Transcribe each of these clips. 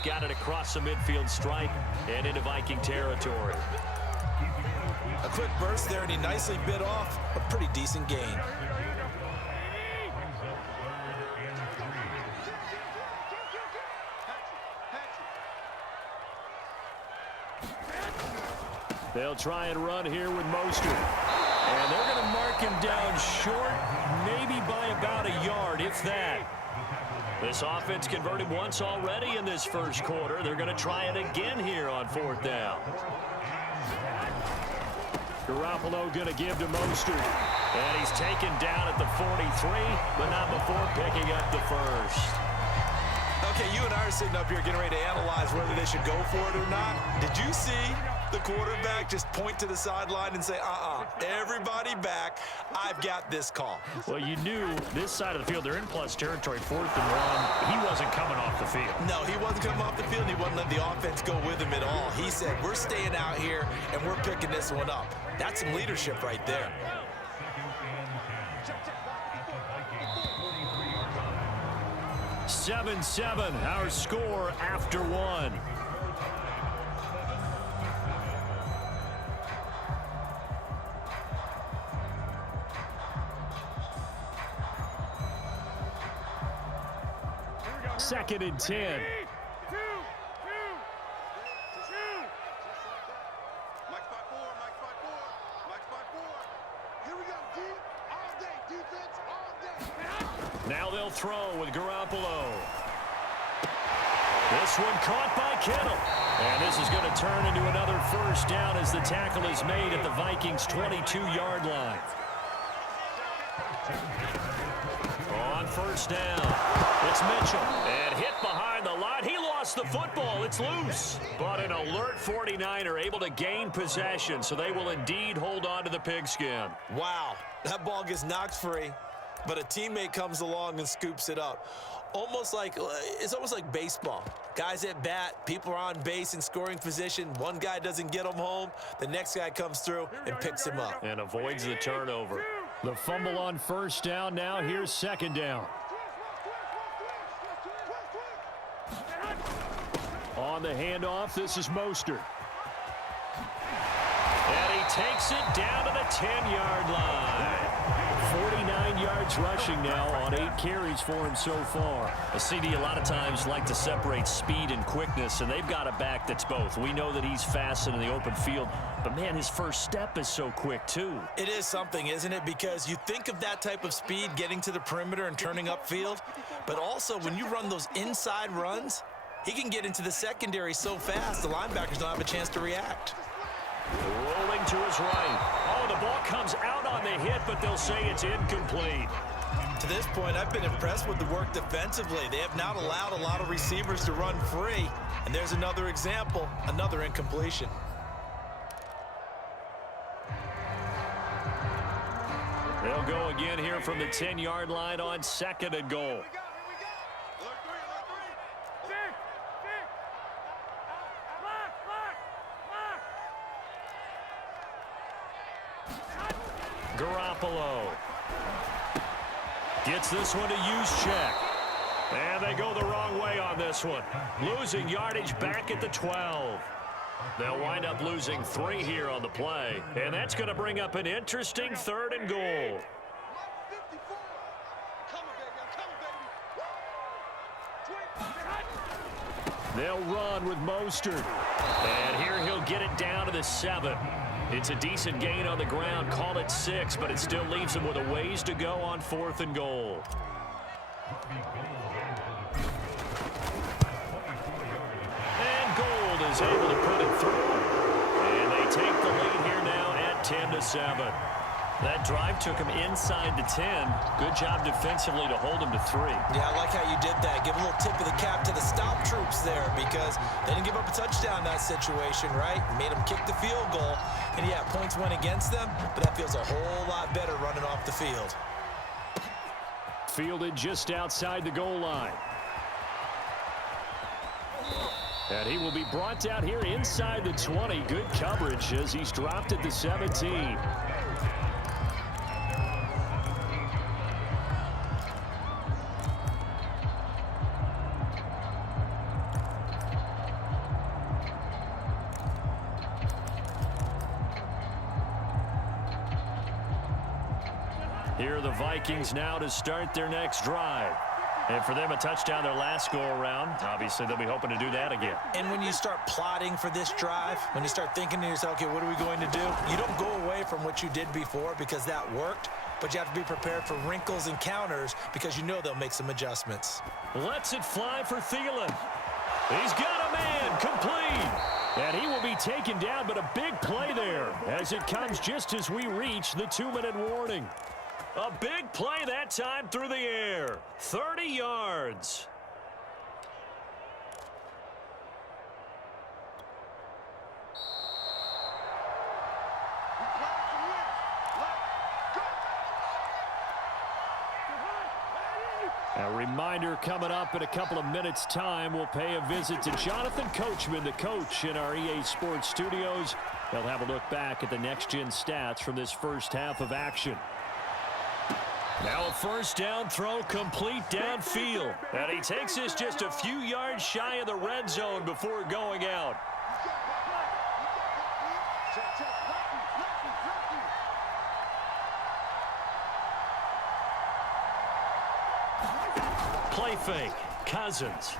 he's got it across the midfield stripe and into Viking territory. A quick burst there, and he nicely bit off a pretty decent gain. They'll try and run here with Mostert. And they're going to mark him down short, maybe by about a yard, if that. This offense converted once already in this first quarter. They're going to try it again here on fourth down. Garoppolo going to give to Mostert. And he's taken down at the 43, but not before picking up the first. Okay, you and I are sitting up here getting ready to analyze whether they should go for it or not. Did you see the quarterback just point to the sideline and say, everybody back, I've got this call? Well, you knew this side of the field, they're in plus territory, 4th and 1. He wasn't coming off the field. No, he wasn't coming off the field. He wasn't letting the offense go with him at all. He said, we're staying out here, and we're picking this one up. That's some leadership right there. Seven, our score after one. Second and 10. Now they'll throw with Garoppolo. This one caught by Kittle. And this is going to turn into another first down as the tackle is made at the Vikings' 22-yard line. On first down, it's Mitchell. And hit behind the line. He lost the football. It's loose. But an alert 49er able to gain possession, so they will indeed hold on to the pigskin. Wow, that ball gets knocked free, but a teammate comes along and scoops it up. It's almost like baseball. Guys at bat, people are on base in scoring position. One guy doesn't get him home. The next guy comes through and picks him up. And avoids the turnover. The fumble on first down. Now here's second down. On the handoff, this is Mostert. And he takes it down to the 10-yard line. 49 yards rushing now on 8 carries for him so far. A CD a lot of times like to separate speed and quickness, and they've got a back that's both. We know that he's fast in the open field, but man, his first step is so quick too. It is something, isn't it? Because you think of that type of speed getting to the perimeter and turning upfield, but also when you run those inside runs, he can get into the secondary so fast the linebackers don't have a chance to react. Rolling to his right. Oh, the ball comes out on the hit, but they'll say it's incomplete. To this point, I've been impressed with the work defensively. They have not allowed a lot of receivers to run free. And there's another example, another incompletion. They'll go again here from the 10-yard line on second and goal. Garoppolo gets this one to Juszczyk. And they go the wrong way on this one. Losing yardage back at the 12. They'll wind up losing 3 here on the play. And that's going to bring up an interesting third and goal. They'll run with Mostert. And here he'll get it down to the 7. It's a decent gain on the ground. Call it 6, but it still leaves him with a ways to go on 4th and goal. And Gold is able to put it through. And they take the lead here now at 10-7. That drive took him inside the 10. Good job defensively to hold him to 3. Yeah, I like how you did that. Give a little tip of the cap to the stop troops there because they didn't give up a touchdown in that situation, right? Made them kick the field goal. And, yeah, points went against them, but that feels a whole lot better running off the field. Fielded just outside the goal line. And he will be brought down here inside the 20. Good coverage as he's dropped at the 17. Here are the Vikings now to start their next drive. And for them, a touchdown their last go-around. Obviously, they'll be hoping to do that again. And when you start plotting for this drive, when you start thinking to yourself, okay, what are we going to do? You don't go away from what you did before because that worked, but you have to be prepared for wrinkles and counters because you know they'll make some adjustments. Lets it fly for Thielen. He's got a man, complete. And he will be taken down, but a big play there as it comes just as we reach the 2-minute warning. A big play that time through the air. 30 yards. A reminder coming up in a couple of minutes' time. We'll pay a visit to Jonathan Coachman, the coach in our EA Sports studios. He'll have a look back at the next-gen stats from this first half of action. Now a first down throw complete downfield. And he takes this just a few yards shy of the red zone before going out. Play fake. Cousins.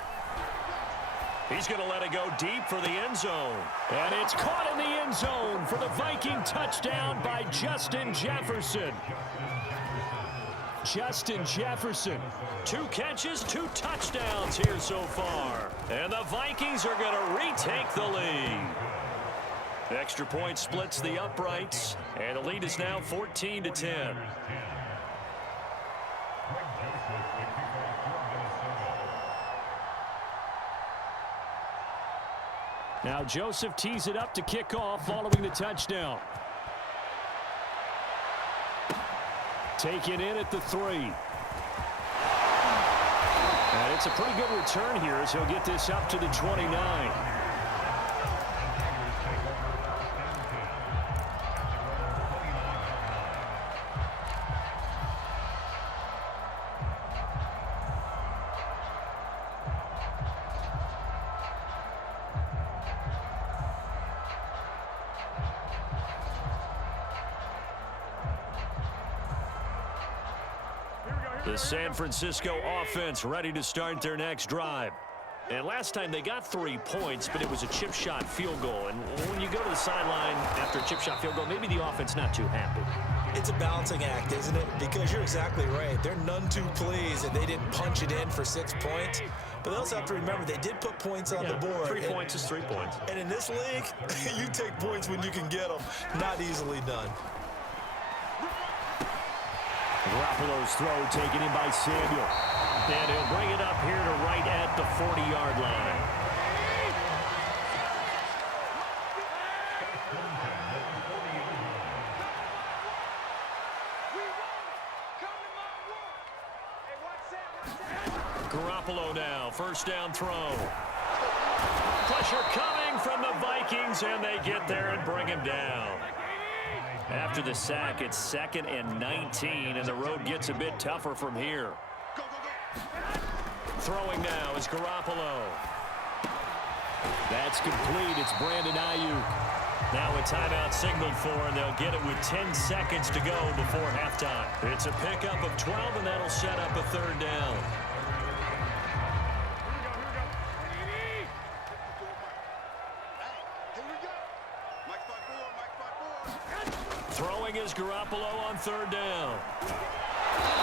He's going to let it go deep for the end zone. And it's caught in the end zone for the Viking touchdown by Justin Jefferson. Justin Jefferson, 2 catches, 2 touchdowns here so far. And the Vikings are going to retake the lead. Extra point splits the uprights, and the lead is now 14-10. Now Joseph tees it up to kick off following the touchdown. Taken in at the 3. And it's a pretty good return here as he'll get this up to the 29. The San Francisco offense ready to start their next drive. And last time they got 3 points, but it was a chip shot field goal. And when you go to the sideline after a chip shot field goal, maybe the offense not too happy. It's a balancing act, isn't it? Because you're exactly right. They're none too pleased that they didn't punch it in for 6 points. But they also have to remember they did put points on the board. 3 points is 3 points. And in this league, you take points when you can get them. Not easily done. Garoppolo's throw taken in by Samuel. And he'll bring it up here to right at the 40-yard line. Garoppolo now, first down throw. Pressure coming from the Vikings, and they get there and bring him down. After the sack, it's 2nd and 19, and the road gets a bit tougher from here. Throwing now is Garoppolo. That's complete. It's Brandon Ayuk. Now a timeout signaled for, and they'll get it with 10 seconds to go before halftime. It's a pickup of 12, and that'll set up a 3rd down. Throwing is Garoppolo on 3rd down.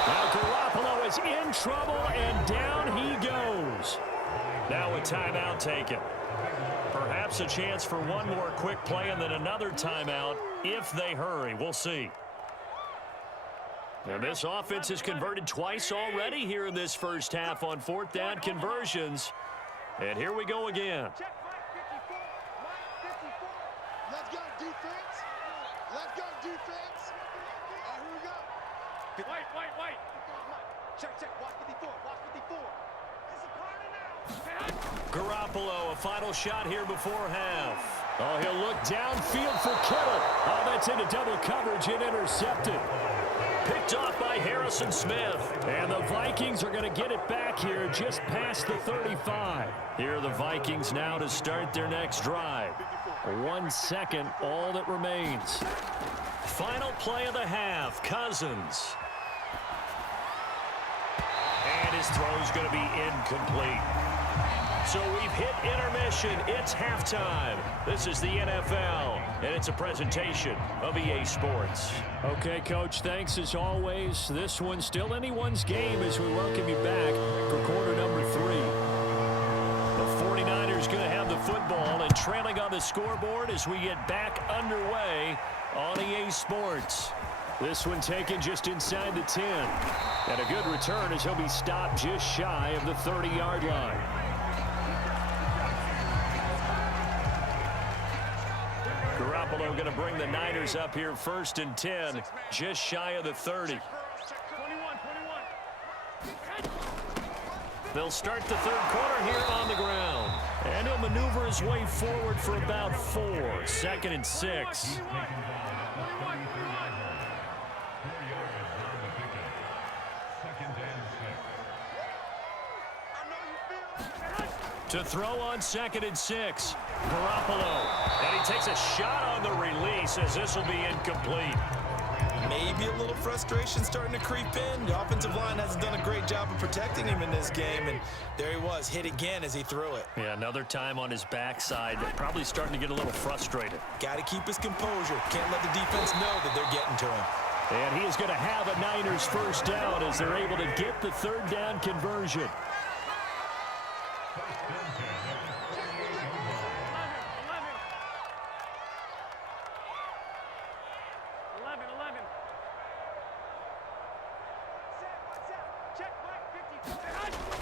Now Garoppolo is in trouble, and down he goes. Now a timeout taken. Perhaps a chance for one more quick play and then another timeout if they hurry. We'll see. And this offense has converted twice already here in this first half on 4th down conversions. And here we go again. Let's go, defense. Let's go, defense. Here we go. Wait. Check. Watch 54. Watch 54. It's a corner now. Garoppolo, a final shot here before half. Oh, he'll look downfield for Kittle. Oh, that's into double coverage and intercepted. Picked off by Harrison Smith. And the Vikings are going to get it back here just past the 35. Here are the Vikings now to start their next drive. 1 second, all that remains. Final play of the half, Cousins. his throw's going to be incomplete. So we've hit intermission. It's halftime. This is the NFL, and it's a presentation of EA Sports. Okay, Coach, thanks as always. This one's still anyone's game as we welcome you back for quarter number 3. The 49ers going to have the football and trailing on the scoreboard as we get back underway on EA Sports. This one taken just inside the 10. And a good return as he'll be stopped just shy of the 30-yard line. Garoppolo going to bring the Niners up here first and 10, just shy of the 30. They'll start the third quarter here on the ground. And he'll maneuver his way forward for about 4. 2nd and 6. To throw on 2nd and 6. Garoppolo. And he takes a shot on the release as this will be incomplete. Maybe a little frustration starting to creep in. The offensive line hasn't done a great job of protecting him in this game, and there he was, hit again as he threw it. Yeah, another time on his backside, probably starting to get a little frustrated. Got to keep his composure. Can't let the defense know that they're getting to him. And he is going to have a Niners first down as they're able to get the third down conversion.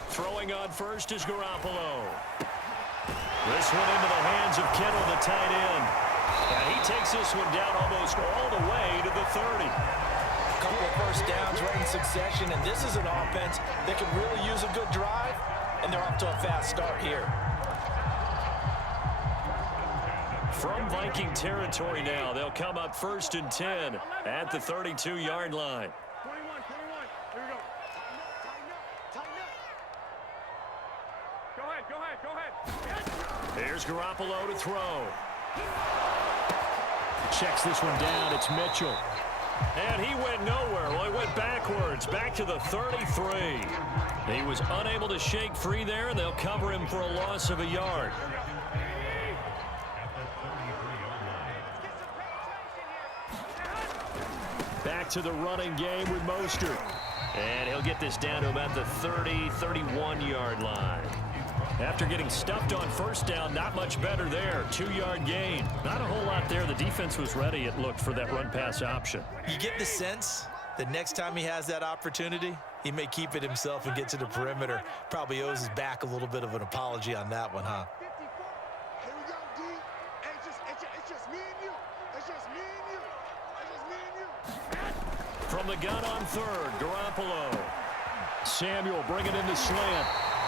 Throwing on first is Garoppolo. This one into the hands of Kittle, the tight end. And he takes this one down almost all the way to the 30. A couple of first downs right in succession, and this is an offense that can really use a good drive, and they're off to a fast start here. From Viking territory now, they'll come up first and 10 at the 32-yard line. Here's Garoppolo to throw. Checks this one down. It's Mitchell. And he went nowhere. Well, he went backwards, back to the 33. He was unable to shake free there, and they'll cover him for a loss of a yard. Back to the running game with Mostert. And he'll get this down to about the 30, 31-yard line. After getting stuffed on first down, not much better there. 2-yard gain. Not a whole lot there. The defense was ready, it looked, for that run-pass option. You get the sense that next time he has that opportunity, he may keep it himself and get to the perimeter. Probably owes his back a little bit of an apology on that one, huh? Here we go, D. It's just me and you. It's just me and you. It's just me and you. From the gun on third, Garoppolo. Samuel bringing in the slant.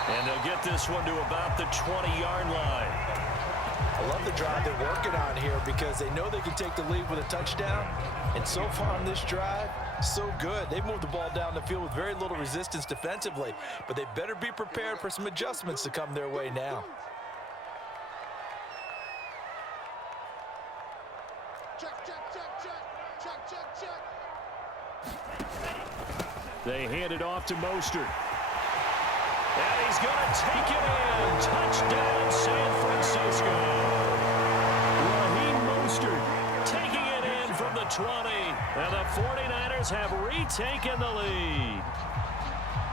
And they'll get this one to about the 20-yard line. I love the drive they're working on here because they know they can take the lead with a touchdown. And so far on this drive, so good. They've moved the ball down the field with very little resistance defensively, but they better be prepared for some adjustments to come their way now. Check. They hand it off to Mostert. And he's going to take it in. Touchdown, San Francisco. Raheem Mostert taking it in from the 20. And the 49ers have retaken the lead.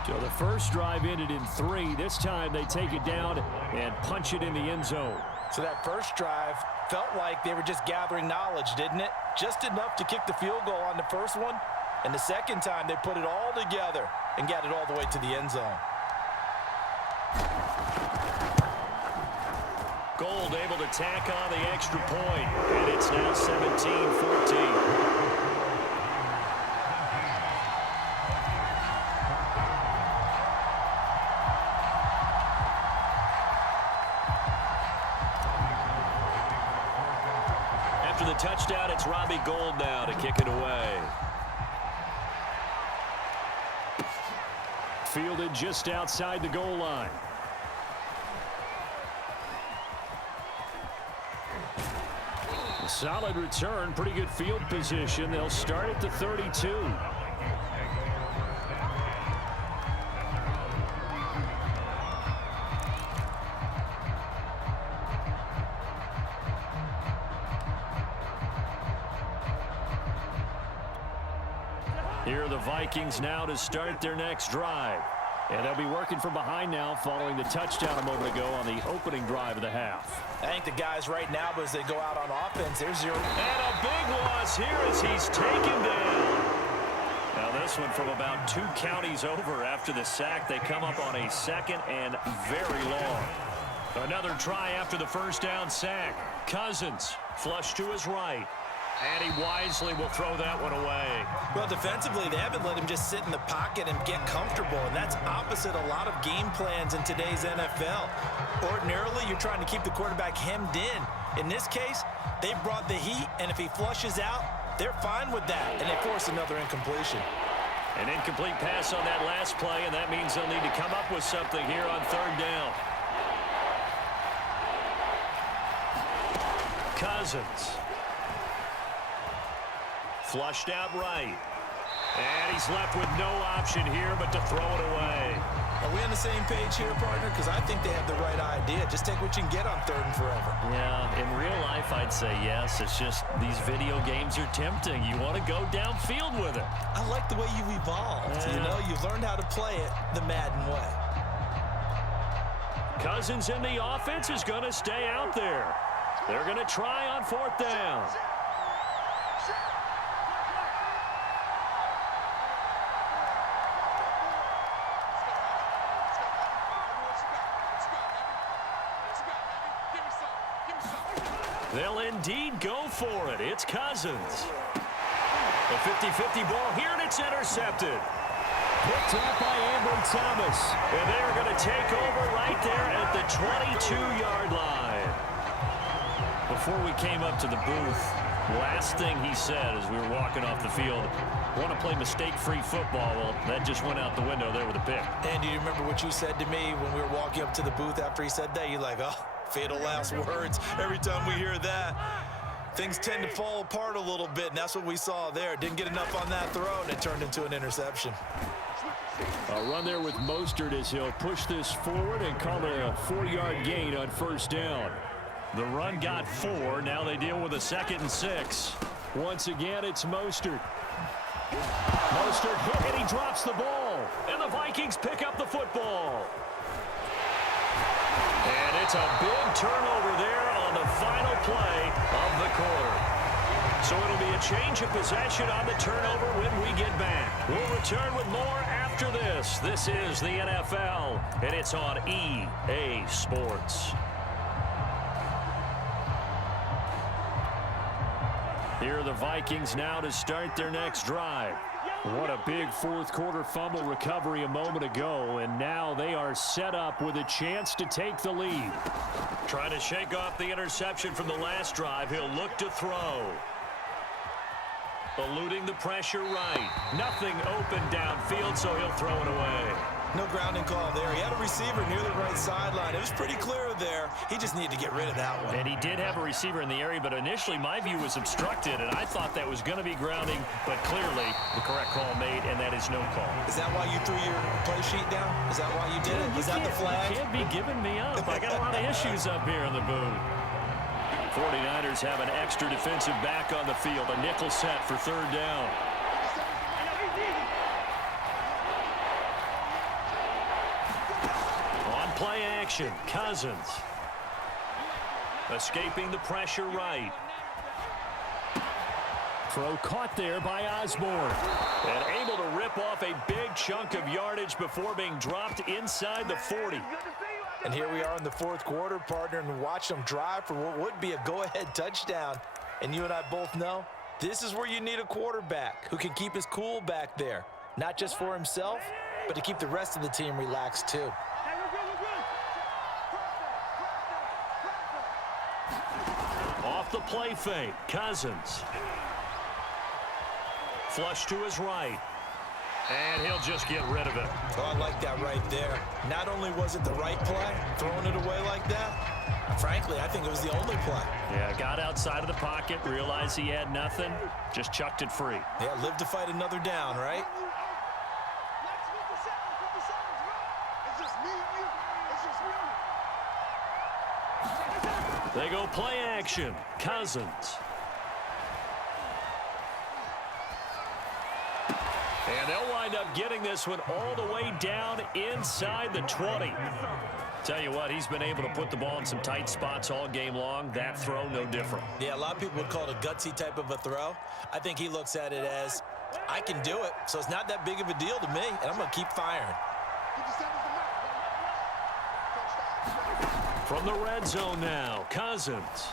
So the first drive ended in 3. This time they take it down and punch it in the end zone. So that first drive felt like they were just gathering knowledge, didn't it? Just enough to kick the field goal on the first one. And the second time they put it all together and got it all the way to the end zone. Gold able to tack on the extra point, and it's now 17-14. After the touchdown, it's Robbie Gould now to kick it away. Fielded just outside the goal line. A solid return, pretty good field position. They'll start at the 32. Here are the Vikings now to start their next drive. And they'll be working from behind now following the touchdown a moment ago on the opening drive of the half. I think the guys right now, but as they go out on offense, there's zero. And a big loss here as he's taken down. Now this one from about 2 counties over after the sack. They come up on a second and very long. Another try after the first down sack. Cousins flush to his right. And he wisely will throw that one away. Well, defensively, they haven't let him just sit in the pocket and get comfortable, and that's opposite a lot of game plans in today's NFL. Ordinarily, you're trying to keep the quarterback hemmed in. In this case, they brought the heat, and if he flushes out, they're fine with that, and they force another incompletion. An incomplete pass on that last play, and that means they'll need to come up with something here on third down. Cousins. Flushed out right. And he's left with no option here but to throw it away. Are we on the same page here, partner? Because I think they have the right idea. Just take what you can get on third and forever. Yeah, in real life, I'd say yes. It's just these video games are tempting. You want to go downfield with it. I like the way you've evolved. Yeah. You know, you've learned how to play it the Madden way. Cousins in the offense is going to stay out there. They're going to try on fourth down. They'll indeed go for it. It's Cousins. A 50-50 ball here, and it's intercepted. Picked up by Ambry Thomas. And they're going to take over right there at the 22-yard line. Before we came up to the booth, last thing he said as we were walking off the field, want to play mistake-free football. Well, that just went out the window there with a pick. And do you remember what you said to me when we were walking up to the booth after he said that? You're like, oh, fatal last words. Every time we hear that, things tend to fall apart a little bit, and that's what we saw there. Didn't get enough on that throw, and it turned into an interception. A run there with Mostert as he'll push this forward and call it a 4-yard gain on first down. The run got 4. Now they deal with a 2nd and 6. Once again, it's Mostert. Mostert hit, and he drops the ball. And the Vikings pick up the football. And it's a big turnover there on the final play of the quarter. So it'll be a change of possession on the turnover when we get back. We'll return with more after this. This is the NFL, and it's on EA Sports. Here are the Vikings now to start their next drive. What a big fourth quarter fumble recovery a moment ago, and now they are set up with a chance to take the lead. Trying to shake off the interception from the last drive. He'll look to throw. Eluding the pressure right. Nothing open downfield, so he'll throw it away. No grounding call there. He had a receiver near the right sideline. It was pretty clear there. He just needed to get rid of that one. And he did have a receiver in the area, but initially my view was obstructed, and I thought that was going to be grounding, but clearly the correct call made, and that is no call. Is that why you threw your play sheet down? Is that why you did it? Is that the flag? You can't be giving me up. I got a lot of issues up here in the booth. 49ers have an extra defensive back on the field. A nickel set for third down. On play action, Cousins. Escaping the pressure right. Throw caught there by Osborne. And able to rip off a big chunk of yardage before being dropped inside the 40. And here we are in the fourth quarter, partner, and watch them drive for what would be a go-ahead touchdown. And you and I both know this is where you need a quarterback who can keep his cool back there. Not just for himself, but to keep the rest of the team relaxed too. Off the play fake, Cousins. Flush to his right. And he'll just get rid of it. Oh, I like that right there. Not only was it the right play, throwing it away like that, frankly, I think it was the only play. Yeah, got outside of the pocket, realized he had nothing, just chucked it free. Yeah, live to fight another down, right? They go play action. Cousins. And they'll wind up getting this one all the way down inside the 20. Tell you what, he's been able to put the ball in some tight spots all game long. That throw, no different. Yeah, a lot of people would call it a gutsy type of a throw. I think he looks at it as, I can do it, so it's not that big of a deal to me, and I'm going to keep firing. From the red zone now, Cousins.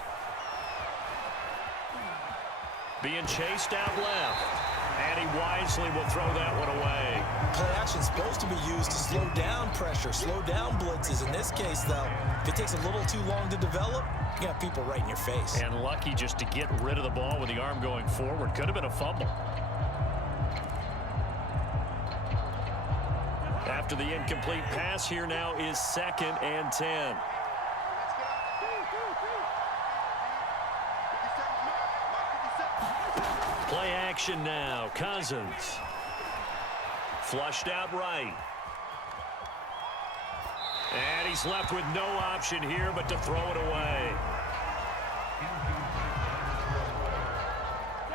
Being chased out left. And he wisely will throw that one away. Play action is supposed to be used to slow down pressure, slow down blitzes. In this case, though, if it takes a little too long to develop, you got people right in your face. And lucky just to get rid of the ball with the arm going forward. Could have been a fumble. After the incomplete pass, here now is 2nd and 10. Play action now. Cousins. Flushed out right. And he's left with no option here but to throw it away.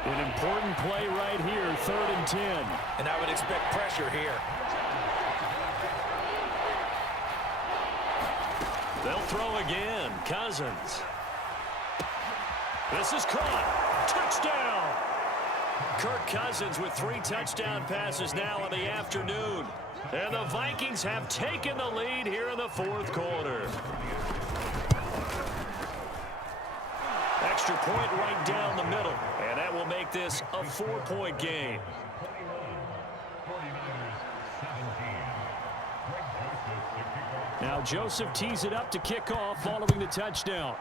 An important play right here, 3rd and 10. And I would expect pressure here. They'll throw again. Cousins. This is caught. Touchdown. Kirk Cousins with 3 touchdown passes now in the afternoon. And the Vikings have taken the lead here in the 4th quarter. Extra point right down the middle. And that will make this a 4-point game. Now Joseph tees it up to kick off following the touchdown.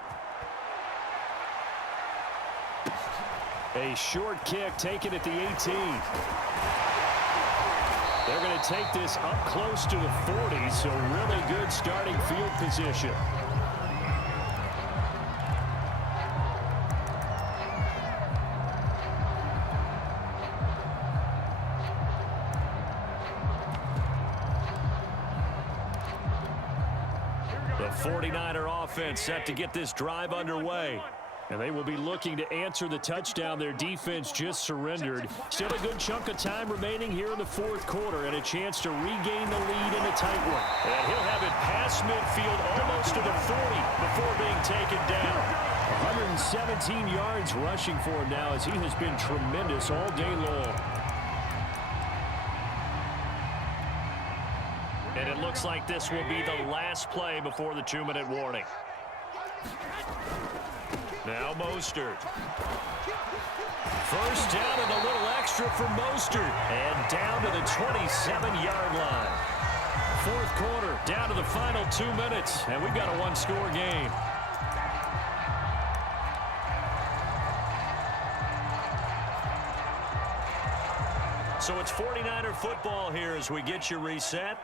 A short kick taken at the 18. They're going to take this up close to the 40, so really good starting field position. The 49er offense set to get this drive underway. And they will be looking to answer the touchdown their defense just surrendered. Still a good chunk of time remaining here in the 4th quarter and a chance to regain the lead in a tight one. And he'll have it past midfield almost to the 40 before being taken down. 117 yards rushing for him now as he has been tremendous all day long. And it looks like this will be the last play before the 2-minute warning. Now Mostert. First down and a little extra for Mostert. And down to the 27-yard line. 4th quarter, down to the final 2 minutes. And we've got a 1-score game. So it's 49er football here as we get you reset.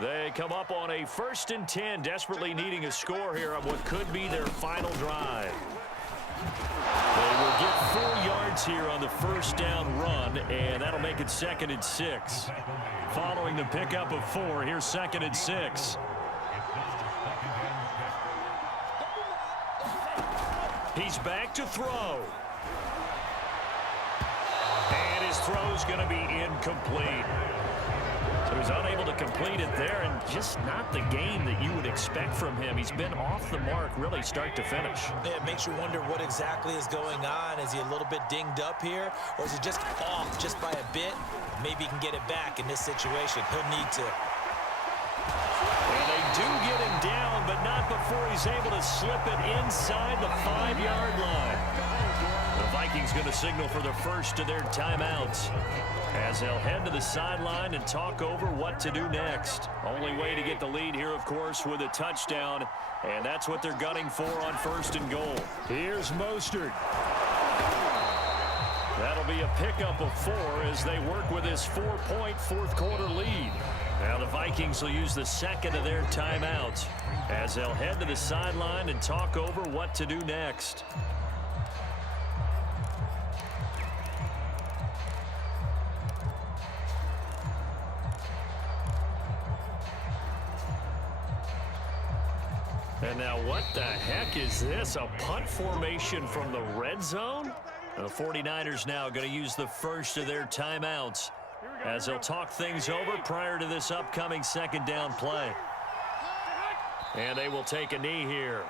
They come up on a 1st and 10, desperately needing a score here on what could be their final drive. They will get 4 yards here on the 1st down run, and that'll make it 2nd and 6. Following the pickup of 4, here's 2nd and 6. He's back to throw. And his throw's going to be incomplete. So he's unable to complete it there, and just not the game that you would expect from him. He's been off the mark really start to finish. Yeah, it makes you wonder what exactly is going on. Is he a little bit dinged up here, or is he just off just by a bit? Maybe he can get it back in this situation. He'll need to. Well, they do get him down, but not before he's able to slip it inside the 5-yard line. The Vikings going to signal for the first of their timeouts as they'll head to the sideline and talk over what to do next. Only way to get the lead here, of course, with a touchdown, and that's what they're gunning for on 1st and goal. Here's Mostert. That'll be a pickup of 4 as they work with this 4-point 4th quarter lead. Now the Vikings will use the 2nd of their timeouts as they'll head to the sideline and talk over what to do next. And now what the heck is this? A punt formation from the red zone? The 49ers now going to use the first of their timeouts as they'll talk things over prior to this upcoming second down play. And they will take a knee here.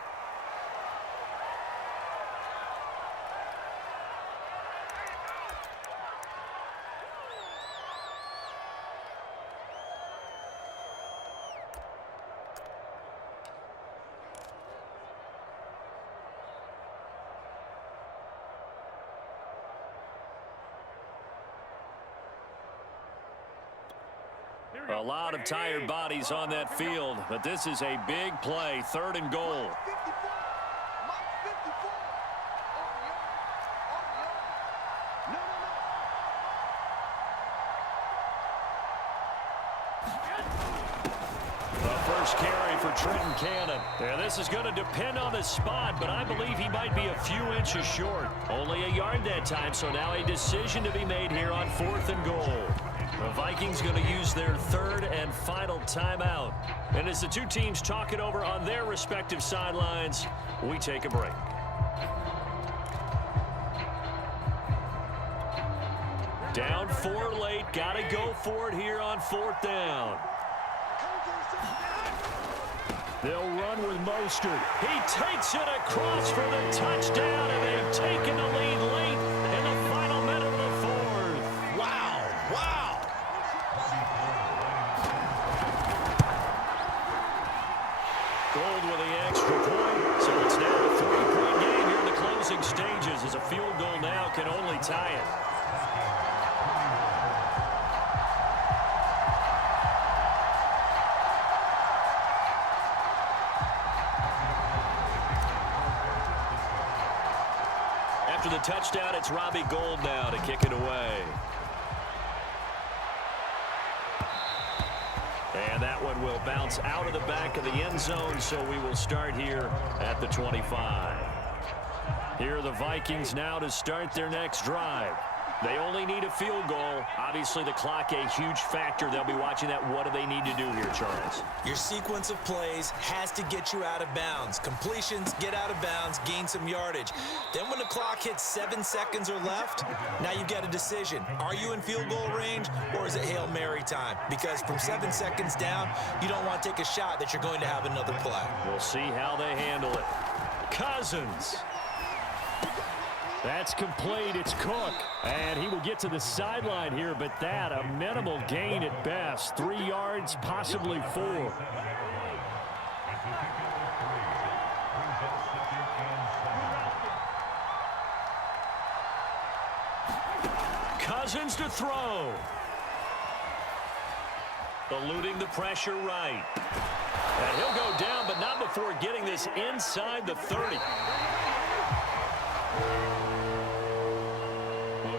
A lot of tired bodies on that field, but this is a big play, 3rd and goal. The first carry for Trenton Cannon. Yeah, this is going to depend on the spot, but I believe he might be a few inches short. Only a yard that time, so now a decision to be made here on 4th and goal. The Vikings going to use their 3rd and final timeout. And as the two teams talk it over on their respective sidelines, we take a break. Down 4 late. Got to go for it here on 4th down. They'll run with Mostert. He takes it across for the touchdown, and they've taken the lead late in the final minute of the 4th. Wow. Wow. Gold with the extra point, so it's now a 3-point game here in the closing stages as a field goal now can only tie it. After the touchdown, it's Robbie Gould now to kick it away. And that one will bounce out of the back of the end zone, so we will start here at the 25. Here are the Vikings now to start their next drive. They only need a field goal. Obviously, the clock a huge factor. They'll be watching that. What do they need to do here, Charles? Your sequence of plays has to get you out of bounds. Completions, get out of bounds, gain some yardage. Then when the clock hits 7 seconds or left, now you get a decision. Are you in field goal range, or is it Hail Mary time? Because from 7 seconds down, you don't want to take a shot that you're going to have another play. We'll see how they handle it. Cousins. That's complete. It's Cook. And he will get to the sideline here, but that a minimal gain at best. 3 yards, possibly 4. Cousins to throw. Eluding the pressure right. And he'll go down, but not before getting this inside the 30.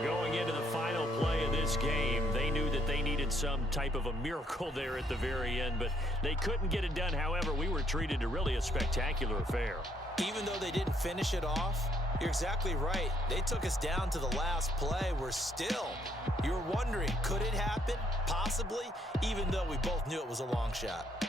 Going into the final play of this game, they knew that they needed some type of a miracle there at the very end, but they couldn't get it done. However, we were treated to really a spectacular affair. Even though they didn't finish it off, you're exactly right. They took us down to the last play. You're wondering, could it happen? Possibly, even though we both knew it was a long shot.